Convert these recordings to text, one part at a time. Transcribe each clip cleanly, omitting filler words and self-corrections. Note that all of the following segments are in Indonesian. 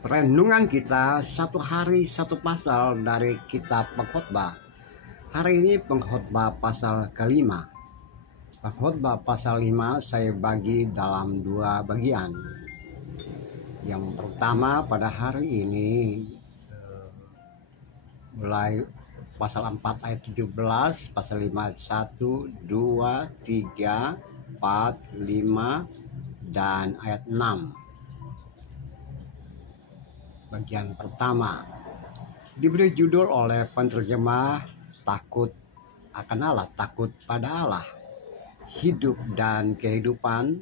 Renungan kita satu hari satu pasal dari kitab Pengkhotbah. Hari ini Pengkhotbah pasal kelima. Pengkhotbah pasal 5 saya bagi dalam dua bagian. Yang pertama pada hari ini mulai pasal 4 ayat 17, pasal 5 ayat 1, 2, 3, 4, 5, dan ayat 6. Bagian pertama diberi judul oleh penerjemah takut akan Allah, takut pada Allah. Hidup dan kehidupan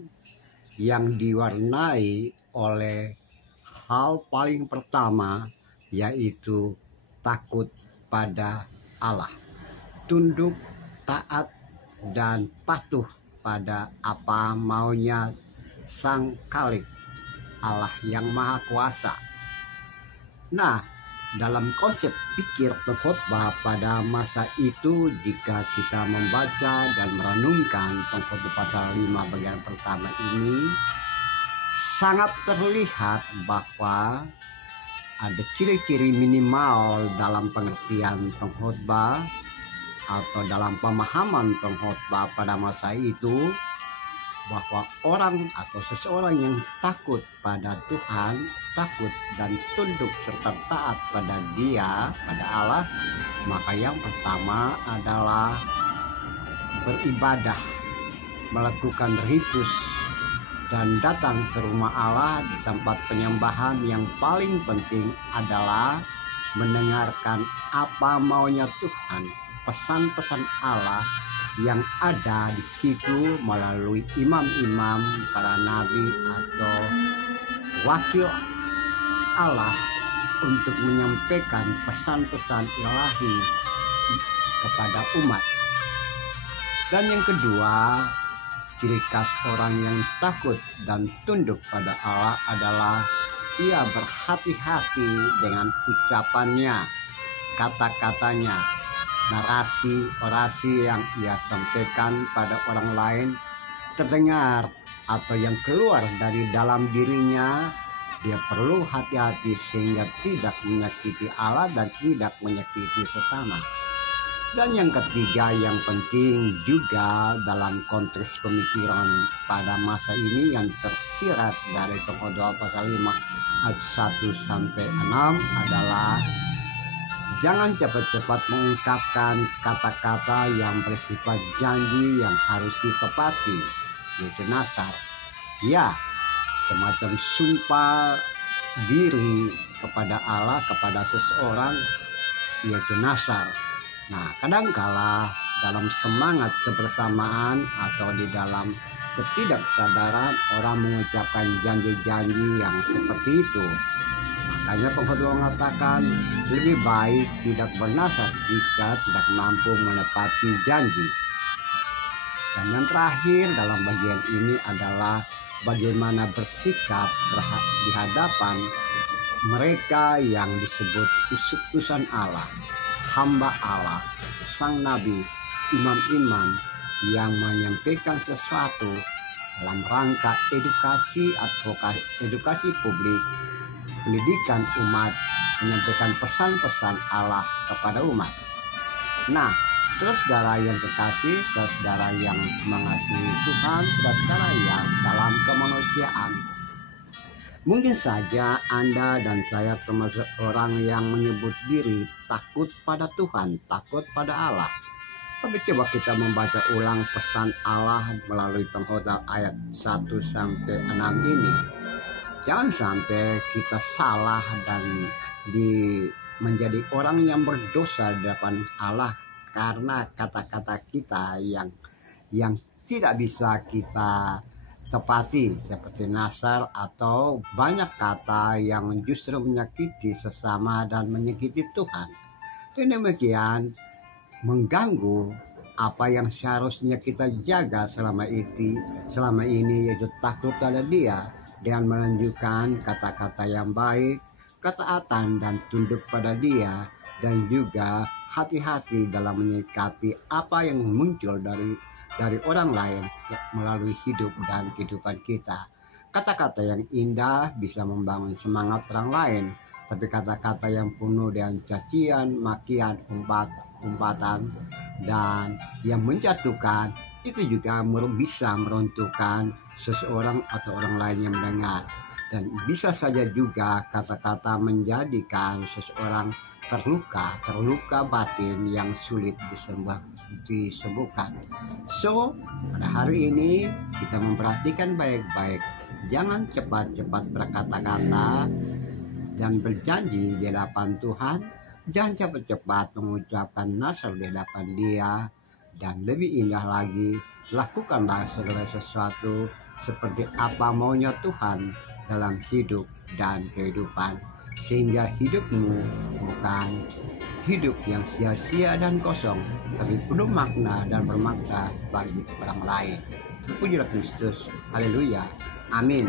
yang diwarnai oleh hal paling pertama yaitu takut pada Allah. Tunduk, taat, dan patuh pada apa maunya Sang Khalik, Allah yang Maha Kuasa. Nah, dalam konsep pikir pengkhotbah pada masa itu, jika kita membaca dan merenungkan pengkhotbah pasal 5 bagian pertama ini, sangat terlihat bahwa ada ciri-ciri minimal dalam pengertian pengkhotbah atau dalam pemahaman pengkhotbah pada masa itu, bahwa orang atau seseorang yang takut pada Tuhan, takut dan tunduk serta taat pada Dia, pada Allah, maka yang pertama adalah beribadah, melakukan ritus, dan datang ke rumah Allah. Di tempat penyembahan yang paling penting adalah mendengarkan apa maunya Tuhan, pesan-pesan Allah yang ada di situ melalui imam-imam, para nabi atau wakil Allah untuk menyampaikan pesan-pesan ilahi kepada umat. Dan yang kedua, ciri khas orang yang takut dan tunduk pada Allah adalah ia berhati-hati dengan ucapannya, kata-katanya, narasi, orasi yang ia sampaikan pada orang lain terdengar atau yang keluar dari dalam dirinya. Dia perlu hati-hati sehingga tidak menyakiti Allah dan tidak menyakiti sesama. Dan yang ketiga yang penting juga dalam konteks pemikiran pada masa ini yang tersirat dari Pengkhotbah pasal 5 ayat 1 sampai 6 adalah jangan cepat-cepat mengungkapkan kata-kata yang bersifat janji yang harus ditepati, yaitu nasar. Ya, semacam sumpah diri kepada Allah, kepada seseorang, yaitu nasar. Nah, kadangkala dalam semangat kebersamaan atau di dalam ketidaksadaran orang mengucapkan janji-janji yang seperti itu. Makanya Pengkhotbah mengatakan lebih baik tidak bernasar jika tidak mampu menepati janji. Dan yang terakhir dalam bagian ini adalah bagaimana bersikap di hadapan mereka yang disebut utusan Allah, hamba Allah, sang nabi, imam-imam yang menyampaikan sesuatu dalam rangka edukasi publik, pendidikan umat, menyampaikan pesan-pesan Allah kepada umat. Nah, saudara-saudara yang kekasih, saudara-saudara yang mengasihi Tuhan, saudara-saudara yang dalam kemanusiaan, mungkin saja Anda dan saya termasuk orang yang menyebut diri takut pada Tuhan, takut pada Allah. Tapi coba kita membaca ulang pesan Allah melalui Pengkhotbah ayat 1 sampai 6 ini. Jangan sampai kita salah dan menjadi orang yang berdosa di depan Allah karena kata-kata kita yang tidak bisa kita tepati, seperti nasar atau banyak kata yang justru menyakiti sesama dan menyakiti Tuhan. Dan demikian mengganggu apa yang seharusnya kita jaga selama ini, yaitu takut pada Dia, dengan menunjukkan kata-kata yang baik, ketaatan dan tunduk pada Dia, dan juga hati-hati dalam menyikapi apa yang muncul dari orang lain melalui hidup dan kehidupan kita. Kata-kata yang indah bisa membangun semangat orang lain, tapi kata-kata yang penuh dengan cacian, makian, umpatan, dan yang menjatuhkan itu juga bisa meruntuhkan seseorang atau orang lain yang mendengar. Dan bisa saja juga kata-kata menjadikan seseorang terluka batin yang sulit disembuhkan. So, pada hari ini kita memperhatikan baik-baik. Jangan cepat-cepat berkata-kata dan berjanji di hadapan Tuhan. Jangan cepat-cepat mengucapkan nasar di hadapan Dia. Dan lebih indah lagi, lakukanlah segala sesuatu seperti apa maunya Tuhan dalam hidup dan kehidupan, sehingga hidupmu bukan hidup yang sia-sia dan kosong, tapi penuh makna dan bermakna bagi orang lain. Pujilah Kristus. Haleluya. Amin.